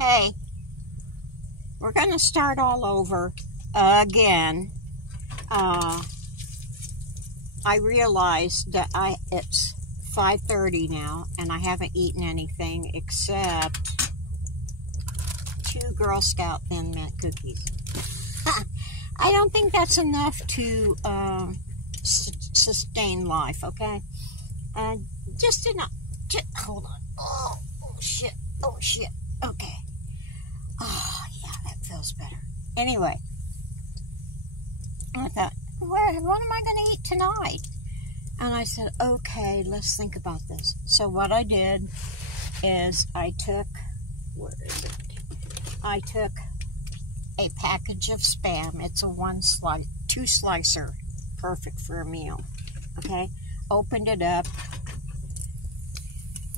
Hey, we're going to start all over again. I realized that it's 5:30 now, and I haven't eaten anything except 2 Girl Scout Thin Mint cookies. I don't think that's enough to sustain life, okay? Just enough. Hold on. Oh, shit. Oh, shit. Okay. Oh, yeah, that feels better. Anyway, I thought, what am I going to eat tonight? And I said, okay, let's think about this. So what I did is I took a package of Spam. It's a 2 slicer, perfect for a meal. Okay, opened it up,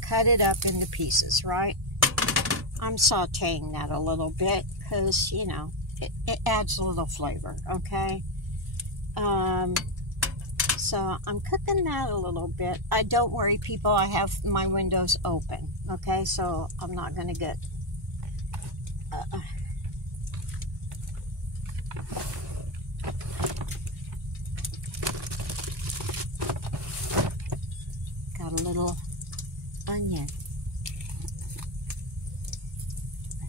cut it up into pieces, right? I'm sauteing that a little bit because, you know, it adds a little flavor, okay? So I'm cooking that a little bit. Don't worry, people, I have my windows open, okay? So I'm not going to get... got a little onion.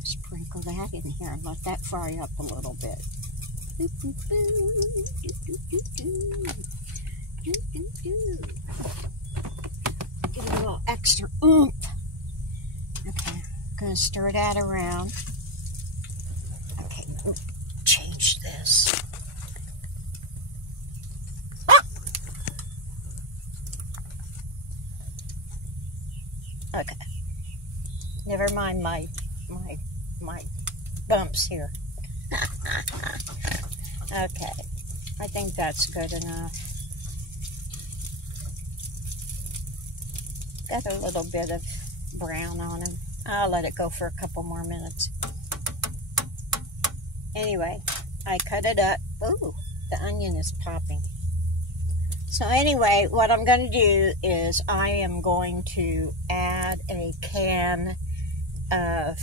Sprinkle that in here and let that fry up a little bit. Get a little extra oomph. Okay, gonna stir that around. Okay, change this. Ah! Okay, never mind my bumps here. Okay, I think that's good enough. Got a little bit of brown on them. I'll let it go for a couple more minutes. Anyway, I cut it up. Ooh, the onion is popping. So anyway, what I'm going to do is I am going to add a can of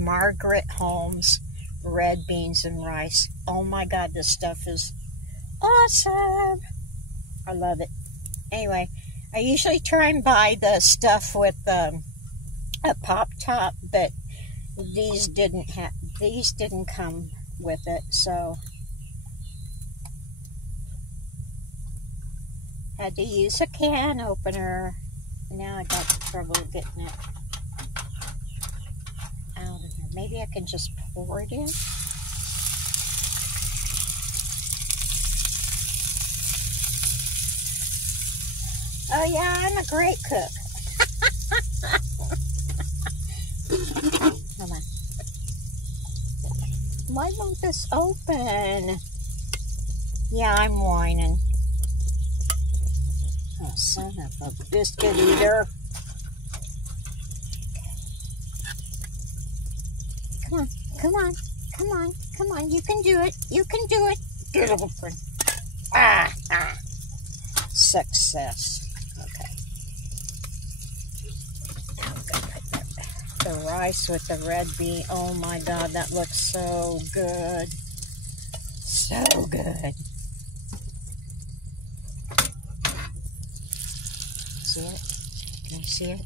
Margaret Holmes red beans and rice. Oh my God, this stuff is awesome. I love it. Anyway, I usually try and buy the stuff with a pop top, but these didn't come with it, so had to use a can opener. Now I got trouble getting it out of here. Maybe I can just pour it in. Oh yeah, I'm a great cook. Come on. Why won't this open? Yeah, I'm whining. Oh, son of a biscuit eater. Come on, come on, come on, come on. You can do it. You can do it. Get over. Ah. Success. Okay. The rice with the red bean. Oh my God, that looks so good. So good. See it? Can you see it?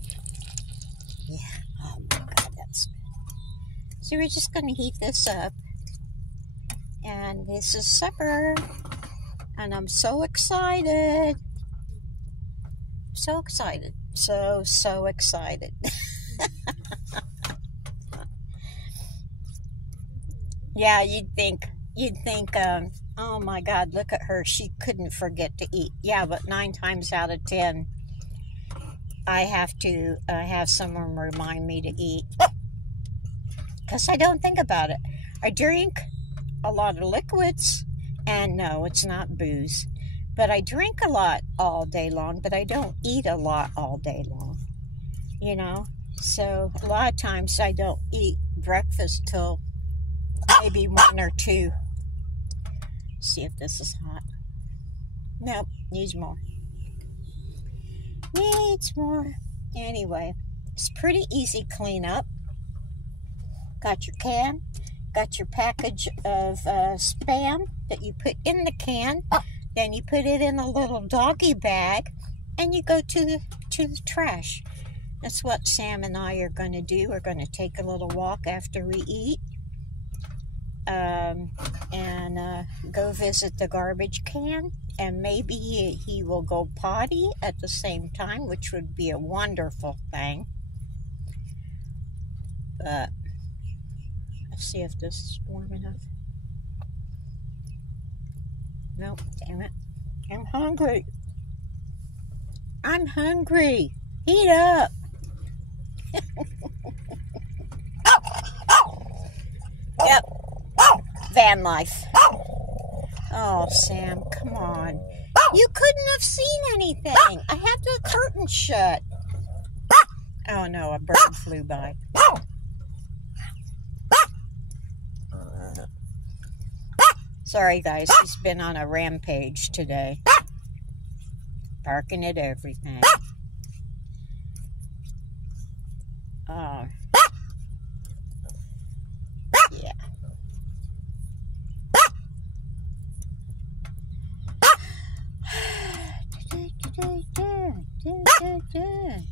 Yeah. Oh my God, that's good. So we're just going to heat this up. And this is supper. And I'm so excited. So excited. So excited. Yeah, you'd think, oh my God, look at her. She couldn't forget to eat. Yeah, but 9 times out of 10, I have to have someone remind me to eat. Because I don't think about it. I drink a lot of liquids. And no, it's not booze. But I drink a lot all day long, but I don't eat a lot all day long. You know? So a lot of times I don't eat breakfast till maybe 1 or 2. See if this is hot. Nope, needs more. Needs more. Anyway, it's pretty easy cleanup. got your can, got your package of Spam that you put in the can, then you put it in a little doggy bag, and you go to the trash. That's what Sam and I are going to do. We're going to take a little walk after we eat, and go visit the garbage can, and maybe he will go potty at the same time, which would be a wonderful thing. But let's see if this is warm enough. Nope, damn it. I'm hungry. I'm hungry. Heat up. Yep. Van life. Oh, Sam, come on. You couldn't have seen anything. I had the curtain shut. Oh, no, a bird flew by. Sorry, guys. He's been on a rampage today. Barking at everything. Oh. Yeah.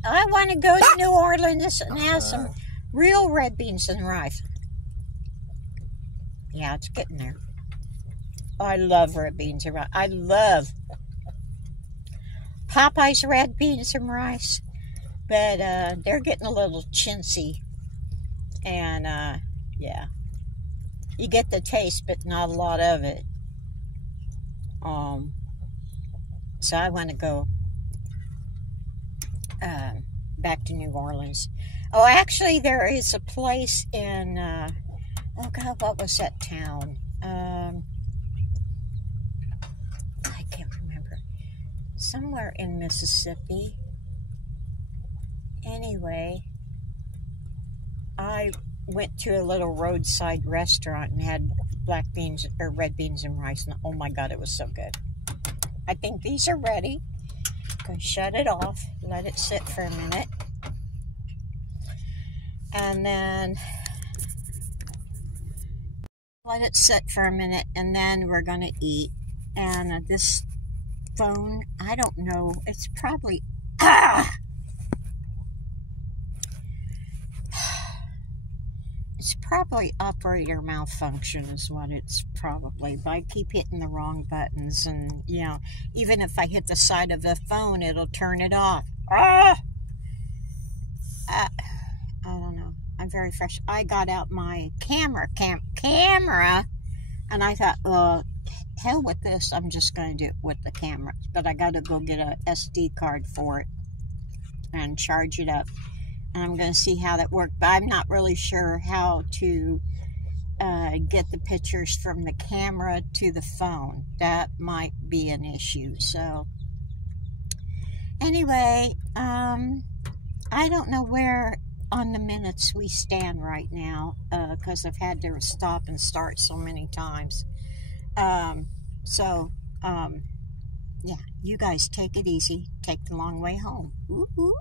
I want to go to New Orleans and have some real red beans and rice. Yeah, it's getting there. Oh, I love red beans and rice. I love Popeye's red beans and rice, but they're getting a little chintzy, and yeah, you get the taste, but not a lot of it. So I want to go back to New Orleans. Oh, actually, there is a place in oh God, what was that town? I can't remember. Somewhere in Mississippi. Anyway, I went to a little roadside restaurant and had black beans or red beans and rice, and oh my God, it was so good. I think these are ready. I'm going to shut it off, let it sit for a minute, and then let it sit for a minute, and then we're going to eat. And this phone, I don't know, it's probably it's probably operator malfunction is what it's probably. But I keep hitting the wrong buttons, and you know, even if I hit the side of the phone, it'll turn it off. I don't know. I'm very fresh. I got out my camera, and I thought, well, hell with this. I'm just going to do it with the camera. But I got to go get a SD card for it and charge it up. And I'm going to see how that works. But I'm not really sure how to get the pictures from the camera to the phone. That might be an issue. So anyway, I don't know where on the minutes we stand right now, because I've had to stop and start so many times. Yeah, you guys take it easy. Take the long way home. Ooh, ooh.